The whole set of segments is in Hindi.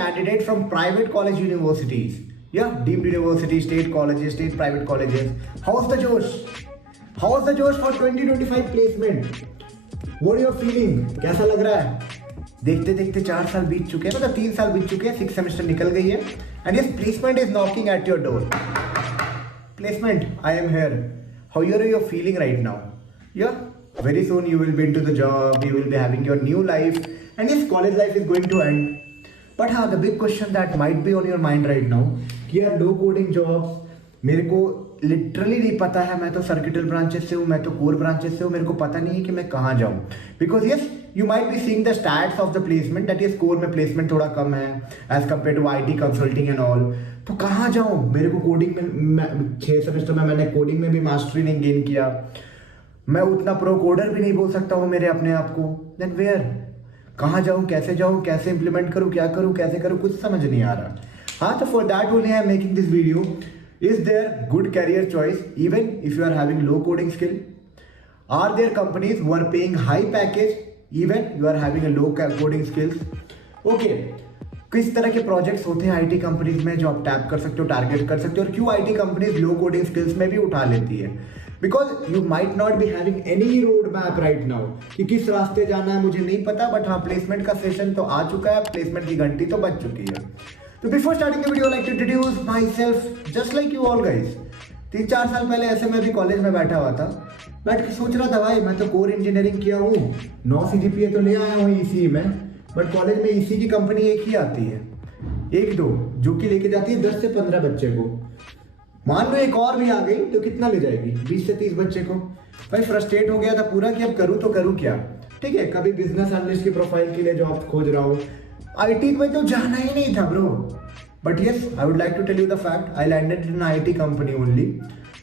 candidate from private college universities. Yeah, deemed universities, state colleges, state private colleges. How's the Josh? How's the Josh for 2025 placement? What are you feeling? कैसा लग रहा है? देखते देखते 4 साल बीत चुके हैं, मतलब 3 साल बीत चुके हैं, 6 सेमेस्टर निकल गई है, and yes, placement is knocking at your door. Placement, I am here. How are you feeling right now? Yeah, very soon you will be into the job, you will be having your new life, and yes, college life is going to end. But हाँ, the big question that might be on your mind right now कि यार low coding jobs मेरे को लिटरली नहीं पता है, मैं तो सर्किटल ब्रांचेस से हूँ, मैं तो कोर ब्रांचेस से हूँ, मेरे को पता नहीं है कि मैं कहाँ जाऊँ. Because yes you might be seeing the stats of the placement that is core में प्लेसमेंट थोड़ा कम है as compare to IT consulting and all. तो कहाँ जाऊँ? मेरे को कोडिंग में 6 सेमेस्टर में मैंने कोडिंग में भी मास्टरी नहीं गेन किया, मैं उतना प्रो कोडर भी नहीं बोल सकता हूँ मेरे अपने आप को. Then where? कहाँ जाऊँ, कैसे जाऊँ, कैसे इंप्लीमेंट करूँ, क्या करूँ, कैसे करूँ, कुछ समझ नहीं आ रहा. हाँ, तो for that only I am making this video. Is there good career choice even if you are having low coding skill? Are there companies who are paying high package even you are having a low coding skills? Okay, किस तरह के प्रोजेक्ट्स होते हैं आईटी कंपनीज में जो आप टैप कर सकते हो, टारगेट कर सकते हो, और क्यों IT companies low coding skills में भी उठा लेती है? Because you might not be having any road map right now कि किस रास्ते जाना है मुझे नहीं पता, बट हाँ प्लेसमेंट का सेशन तो आ चुका है, प्लेसमेंट की घंटी तो बज चुकी है. तो before starting the video like to introduce myself just like you all guys. 3-4 साल पहले ऐसे मैं भी कॉलेज में बैठा हुआ था, बैठ के सोच रहा था भाई मैं तो कोर इंजीनियरिंग किया हूँ, 9 CGPA तो ले आया हूँ ईसी में, बट कॉलेज में ईसी की कंपनी एक ही आती है, 1-2 जो कि लेके जाती है 10 से 15 बच्चे को. मान लो एक और भी आ गई तो कितना ले जाएगी? 20 से 30 बच्चे को. भाई फ्रस्ट्रेट हो गया था पूरा कि अब करूँ तो करूँ क्या. ठीक है, कभी बिजनेस एनालिस्ट की प्रोफाइल के लिए जॉब खोज रहा हूँ, आईटी में तो जाना ही नहीं था bro. But yes, I would like to tell you the fact, I landed in IT company only,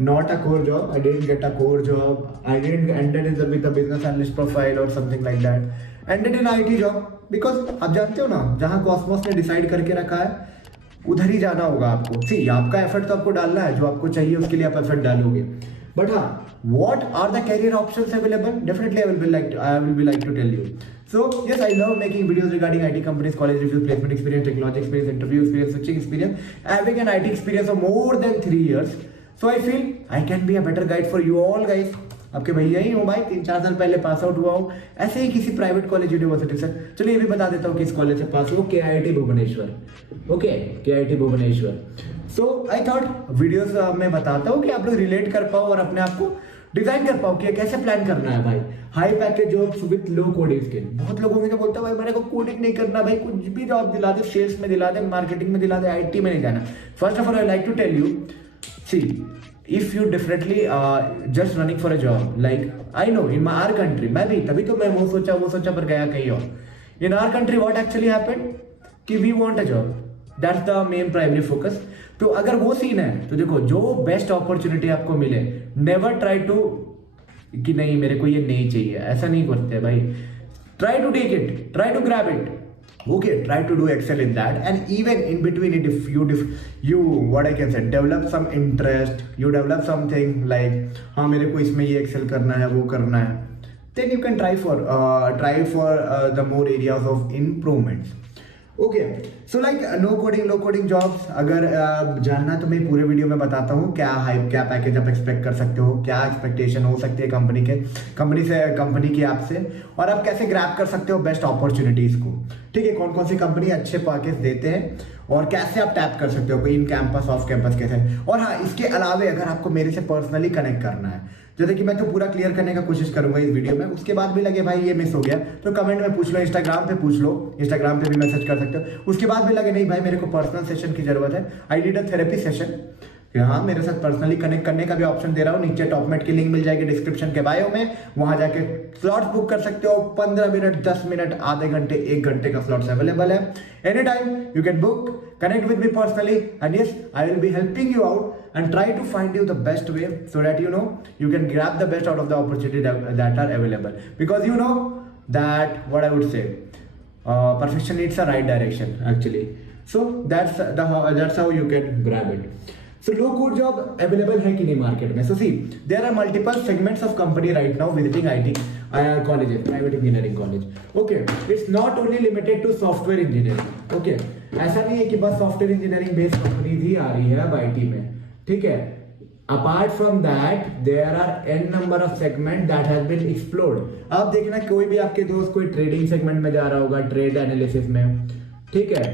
not a core job. I didn't get a core job. I didn't ended with a business analyst profile or something like that. Ended in IT job because आप जानते हो ना, जहाँ कॉस्मोस ने डिसाइड करके रखा है उधर ही जाना होगा आपको. सी आपका एफर्ट तो आपको डालना है, जो आपको चाहिए उसके लिए आप एफर्ट डालोगे. बट हाँ, what are the career options available? Definitely I will be like to tell you. So yes, I love making videos regarding IT companies, college reviews, placement experience, technology experience, interview experience, switching experience, having an IT experience of more than 3 years. So I feel I can be a better guide for you all guys. आपके भैया ही हूँ भाई, 3-4 साल पहले पास आउट हुआ हूँ ऐसे ही किसी प्राइवेट कॉलेज यूनिवर्सिटी से. चलिए ये भी बता देता हूँ किस कॉलेज से पास हुआ, KIT Bhubaneswar. Okay, KIT Bhubaneswar. So I thought videos में बताता हूँ कि आप लोग रिलेट कर पाओ और अपने आप को डिजाइन कर पाओ कि कैसे प्लान करना है भाई. High package jobs with low coding skill. बहुत लोगों ने बोलता है भाई मेरे को कोडिंग नहीं करना, भाई कुछ भी जॉब दिला दे, सेल्स में दिला दे, मार्केटिंग में दिला दे, आईटी में नहीं जाना. First of all I like to tell you, see if you definitely just running for a job, like I know in our country, मैं भी तभी तो मैं वो सोचा पर गया कहीं और. In our country what actually happened कि we want a job, that's the main primary focus. तो अगर वो सीन है तो देखो, जो बेस्ट अपॉर्चुनिटी आपको मिले, नेवर ट्राई टू कि नहीं मेरे को ये नहीं चाहिए, ऐसा नहीं करते भाई. Try to take it, try to grab it. Okay, try to do excel in that, and even in between it, if you what I can say, develop some interest, you develop something like हाँ मेरे को इसमें ये excel करना है, वो करना है, then you can try for the more areas of improvements. Okay, so like no coding low coding jobs अगर जानना तो मैं पूरे वीडियो में बताता हूँ क्या हाइप, क्या पैकेज आप एक्सपेक्ट कर सकते हो, क्या एक्सपेक्टेशन हो सकती है कंपनी की आपसे, और आप कैसे ग्रैब कर सकते हो बेस्ट अपॉर्चुनिटीज को. ठीक है, कौन कौन सी कंपनी अच्छे पैकेज देते हैं और कैसे आप टैप कर सकते हो, इन कैंपस ऑफ कैंपस कैसे. और हाँ, इसके अलावा अगर आपको मेरे से पर्सनली कनेक्ट करना है, जैसे कि मैं तो पूरा क्लियर करने का कोशिश करूंगा इस वीडियो में, उसके बाद भी लगे भाई ये मिस हो गया तो कमेंट में पूछ लो, इंस्टाग्राम पे पूछ लो, इंस्टाग्राम पे भी मैसेज कर सकते हो. उसके बाद भी लगे नहीं भाई मेरे को पर्सनल सेशन की जरूरत है, I need a therapy session, हाँ मेरे साथ पर्सनली कनेक्ट करने का भी ऑप्शन दे रहा हूँ. नीचे टॉपमेट की लिंक मिल जाएगी डिस्क्रिप्शन के बायो में, वहां जाके स्लॉट्स बुक कर सकते हो. 15 मिनट, 10 मिनट, आधे घंटे, 1 घंटे का स्लॉट्स अवेलेबल है. Any time you can book, connect with me personally, and yes, I will be helping you out and try to find you the best way so that you know you can grab the best out of the opportunity that are available. Because you know that what I would say, perfection needs a right direction actually. So that's how you can grab it. So low code job available है कि नहीं मार्केट में? So see, there are multiple segments of company right now visiting IT colleges, private engineering college. Okay, it's not only limited to software engineering. Okay, ऐसा नहीं है कि बस software engineering based companies ही आ रही है अब IT में, ठीक है? Apart from that, there are n number of segment that has been explored. अब देखना कोई भी आपके दोस्त कोई ट्रेडिंग सेगमेंट में जा रहा होगा, ट्रेड एनालिसिस में, ठीक है,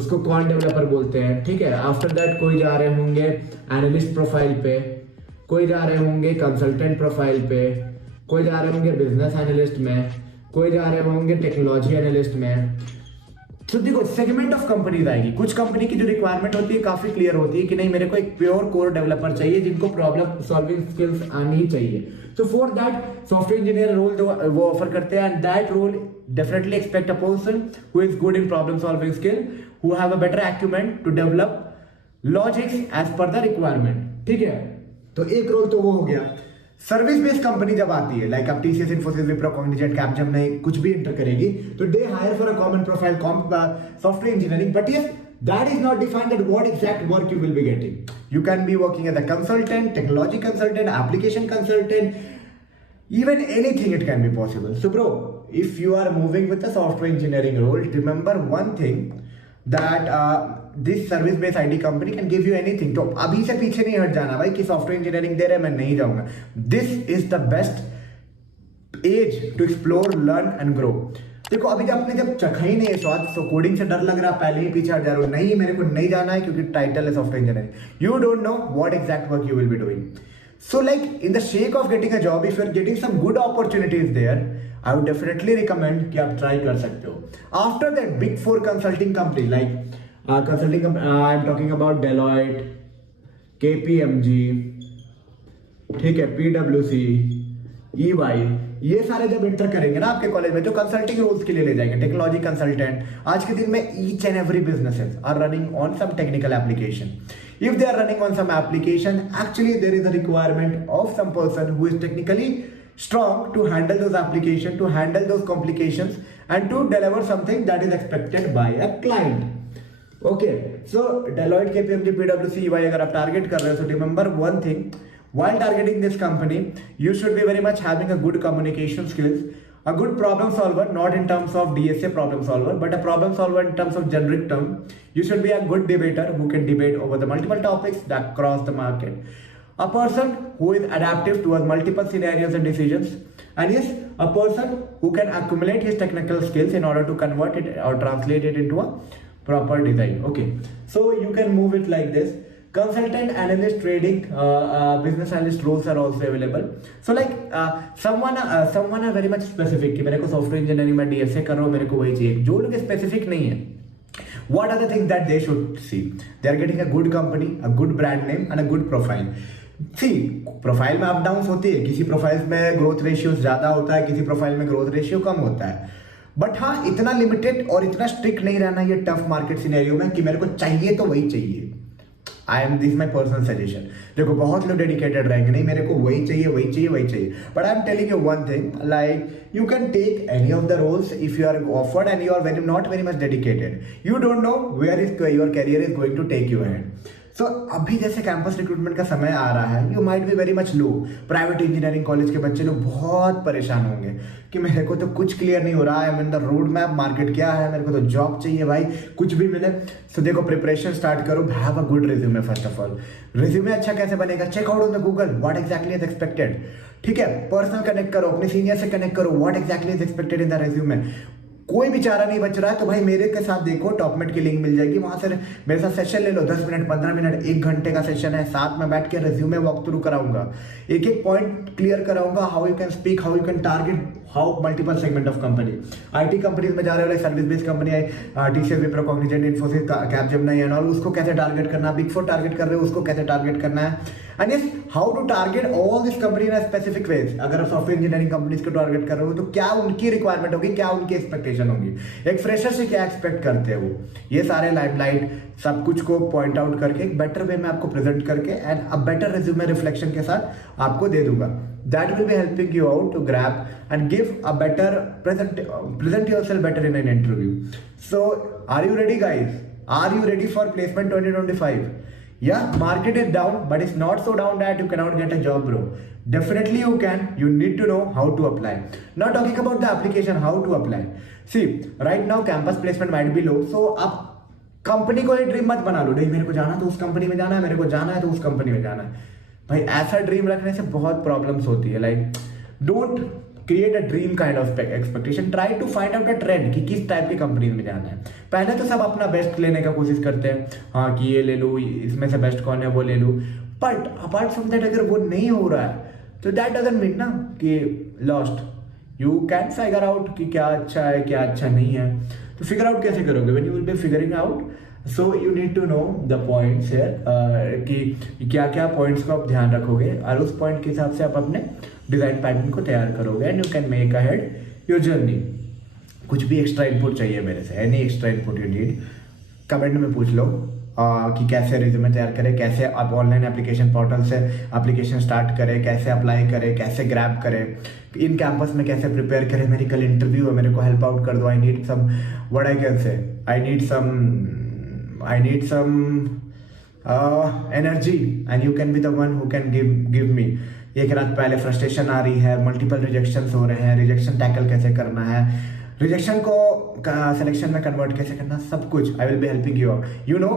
उसको कौन डेवलपर बोलते हैं, ठीक है। आफ्टर दैट कोई जा रहे होंगे एनालिस्ट प्रोफाइल पे, कोई जा रहे होंगे कंसल्टेंट प्रोफाइल पे, कोई जा रहे होंगे बिजनेस एनालिस्ट में, कोई जा रहे होंगे टेक्नोलॉजी एनालिस्ट में। तो देखो सेगमेंट ऑफ कंपनीज आएगी। कुछ कंपनी की जो रिक्वायरमेंट होती है काफी क्लियर होती है कि नहीं मेरे को एक प्योर कोर डेवलपर चाहिए जिनको प्रॉब्लम सॉल्विंग स्किल्स आनी ही चाहिए। So for that software engineer role वो ऑफर करते हैं, and that role definitely expect a person who is good in problem solving skill, who have a better acumen to develop logics as per the requirement, ठीक है। तो एक रोल तो वो हो गया। सर्विस बेस्ड कंपनी जब आती है लाइक अब टीसीएस, इन्फोसिस, विप्रो, कॉग्निजेंट, कैपजेमिनी कुछ भी एंटर करेगी तो they hire for a common profile software engineering, but yes that is not defined that what exact work you will be getting. You can be working as a consultant, technology consultant, application consultant, even anything it can be possible. So bro, if you are moving with the software engineering role, remember one thing that this service based IT company can give you anything. तो अभी से पीछे नहीं हट जाना भाई कि सॉफ्टवेयर इंजीनियरिंग दे रहे मैं नहीं जाऊंगा. This is the best age to explore, learn and grow. देखो अभी जब चखा ही नहीं है स्वाद, तो कोडिंग से डर लग रहा, पहले ही पीछे हट जा रहा हूँ, नहीं मेरे को नहीं जाना है क्योंकि टाइटल है software engineering. You don't know what exact work you will be doing. So like in the shake of getting a job, if you are getting some good opportunities there, I would definitely recommend कि आप ट्राई कर सकते हो. After that big 4 consulting company like consulting, I am talking about Deloitte, KPMG, ठीक है, पीडब्ल्यूसी, EY, ये सारे जब एंटर करेंगे ना आपके कॉलेज में तो कंसल्टिंग रोल्स के लिए ले जाएंगे. टेक्नोलॉजी कंसल्टेंट, आज के दिन में each and every businesses are running on some technical application. If they are running on some application, actually there is a requirement of some person who is technically strong to handle those applications, to handle those complications and to deliver something that is expected by a client. Okay, so Deloitte, KPMG, PwC, EY अगर आप टारगेट कर रहे हो, so remember one thing. While targeting this company, you should be very much having a good communication skills, a good problem solver, not in terms of DSA problem solver, but a problem solver in terms of generic term. You should be a good debater who can debate over the multiple topics that cross the market. A person who is adaptive towards multiple scenarios and decisions. And yes, a person who can accumulate his technical skills in order to convert it or translate it into a proper design. Okay, so you can move it like this. Consultant, analyst, trading, business analyst roles are also available. So like someone are very much specific कि मेरे को सॉफ्टवेयर इंजीनियरिंग में DSA कर रहा हूँ, मेरे को वही चाहिए. जो लोग स्पेसिफिक नहीं है, what are the things that they should see? They are getting a good company, a good brand name and a good profile. See, profile में अप डाउन होती है, किसी प्रोफाइल में ग्रोथ रेशियो ज्यादा होता है, किसी प्रोफाइल में ग्रोथ रेशियो कम होता है. बट हाँ, इतना लिमिटेड और इतना स्ट्रिक्ट नहीं रहना ये टफ मार्केट सिनेरियो में कि मेरे को चाहिए तो वही चाहिए. This my personal suggestion. देखो बहुत लोग डेडिकेटेड रहेंगे, नहीं मेरे को वही चाहिए वही चाहिए वही चाहिए. But I am telling you one thing, like you can take any of the roles if you are offered and you are very not very much dedicated. You don't know where is your career is going to take you ahead. So अभी जैसे कैंपस रिक्रूटमेंट का समय आ रहा है, you might be very much low. Private engineering college के बच्चे लोग बहुत परेशान होंगे कि मेरे को तो कुछ क्लियर नहीं हो रहा है, in the road map market क्या है, मेरे को तो जॉब चाहिए भाई, कुछ भी मिले. सो देखो प्रिपरेशन स्टार्ट करो, have a good resume. First of all resume अच्छा कैसे बनेगा, check out on the Google what exactly is expected. ठीक है, पर्सनल कनेक्ट करो, अपने सीनियर से कनेक्ट करो, what exactly is expected in the resume. कोई भी चारा नहीं बच रहा है तो भाई मेरे के साथ देखो, टॉपमेट की लिंक मिल जाएगी, वहां से मेरे साथ सेशन ले लो. 10 मिनट 15 मिनट 1 घंटे का सेशन है, साथ में बैठ के रिज्यूमे वॉक थ्रू कराऊंगा, एक एक पॉइंट क्लियर कराऊंगा, how you can speak, how you can target, how multiple segment of company. IT companies में जा रहे हो, सर्विस बेस्ड कंपनी है, TCS, Wipro, Cognizant, Infosys, Capgemini and all, उसको कैसे टारगेट करना है. बिग 4 टारगेट कर रहे हो, उसको कैसे टारगेट करना है. And yes, how to target all this company in specific ways. अगर आप सॉफ्टवेयर इंजीनियरिंग कंपनीज को टारगेट कर रहे हो तो क्या उनकी रिक्वायरमेंट होगी, क्या उनकी एक्सपेक्टेशन होगी, एक फ्रेशर से क्या एक्सपेक्ट करते हैं वो. ये सारे लाइमलाइट सब कुछ को पॉइंट आउट करके एक बेटर वे में आपको प्रेजेंट करके and a better resume reflection के साथ आपको दे दूंगा. That will be helping you out to grab and give a better present yourself better in an interview. So, are you ready, guys? Are you ready for placement 2025? Yeah, market is down, but it's not so down that you cannot get a job, bro. Definitely you can. You need to know how to apply. Not talking about the application, how to apply. See, right now campus placement might be low, so आप कंपनी को ही ड्रीम मत बना लो, नहीं मेरे को जाना तो उस कंपनी में जाना है, मेरे को जाना है तो उस कंपनी में जाना है। भाई ऐसा ड्रीम रखने से बहुत प्रॉब्लम्स होती है। Like don't create a dream kind of expectation, try to find out a trend कि किस टाइप की कंपनी में जाना है। पहले तो सब अपना बेस्ट लेने का कोशिश करते हैं, हाँ कि ये ले लो, इसमें से बेस्ट कौन है वो ले लो, बट अपार्ट फ्रॉम दैट अगर वो नहीं हो रहा है तो दैट डजंट मीन ना कि lost. You can figure out कि क्या अच्छा है क्या अच्छा नहीं है। तो फिगर आउट कैसे करोगे? When you will be figuring out, so you need to know the points here कि क्या क्या पॉइंट्स को आप ध्यान रखोगे और उस पॉइंट के हिसाब से आप अपने डिजाइन पैटर्न को तैयार करोगे and you can make ahead your journey. कुछ भी एक्स्ट्रा इनपुट चाहिए मेरे से, any extra input you need, comment में पूछ लो कि कैसे रिज्यूमे तैयार करें, कैसे आप ऑनलाइन एप्लीकेशन पोर्टल से एप्लीकेशन स्टार्ट करें, कैसे अप्लाई करें, कैसे ग्रैब करें, इन कैंपस में कैसे प्रिपेयर करें। मेरी कल इंटरव्यू है, मेरे को हेल्प आउट कर दो। I need some what I can say, I need some energy and you can be the one who can give me. एक रात पहले फ्रस्ट्रेशन आ रही है, मल्टीपल रिजेक्शंस हो रहे हैं, रिजेक्शन टैकल कैसे करना है, रिजेक्शन को सिलेक्शन में कन्वर्ट कैसे करना, सब कुछ I will be helping you out. You know,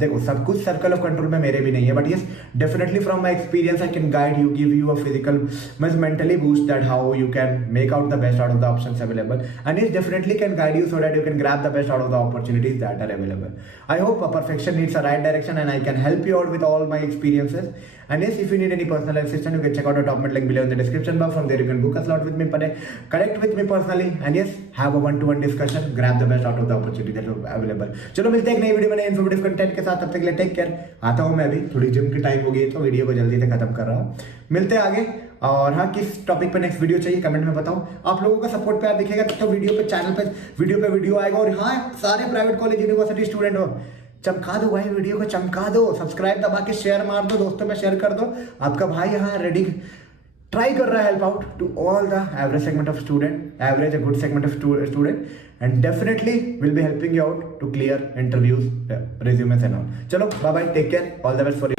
देखो सब कुछ सर्कल ऑफ कंट्रोल में मेरे भी नहीं है, but yes definitely from my experience I can guide you, give you a physical means mentally boost that how you can make out the best out of the options available, and it definitely can guide you so that you can grab the best out of the opportunities that are available. I hope perfection needs a right direction and I can help you out with all my experiences. And yes, if you need any personal assistance, you can check out the top link below in the description box. From there you can book a slot with me, connect with me personally, and yes, have a one-to-one discussion, grab the best out of the opportunity that are available. चलो मिलते हैं एक नई वीडियो में नए इन्फॉर्मेटिव कंटेंट के साथ, तब तक के लिए टेक केयर। आता हूँ मैं अभी, थोड़ी जिम की टाइम हो गई तो वीडियो को जल्दी से खत्म कर रहा हूँ। मिलते हैं आगे, और हाँ किस टॉपिक पे नेक्स्ट वीडियो चाहिए कमेंट में बताओ। आप लोगों का सपोर्ट प्यार दिखेगा तब तो वीडियो पे चैनल पे वीडियो आएगा। और हाँ सारे प्राइवेट कॉलेज यूनिवर्सिटी स्टूडेंट हो, चमका दो भाई, वीडियो को चमका दो, सब्सक्राइब दबा के शेयर मार दो, दोस्तों में शेयर कर दो। आपका भाई यहाँ रेडी ट्राई कर रहा है help out to all the average segment of student, average a good segment of student, and definitely will be helping you out to clear interviews, resumes and all. चलो bye bye, take care, all the best for you.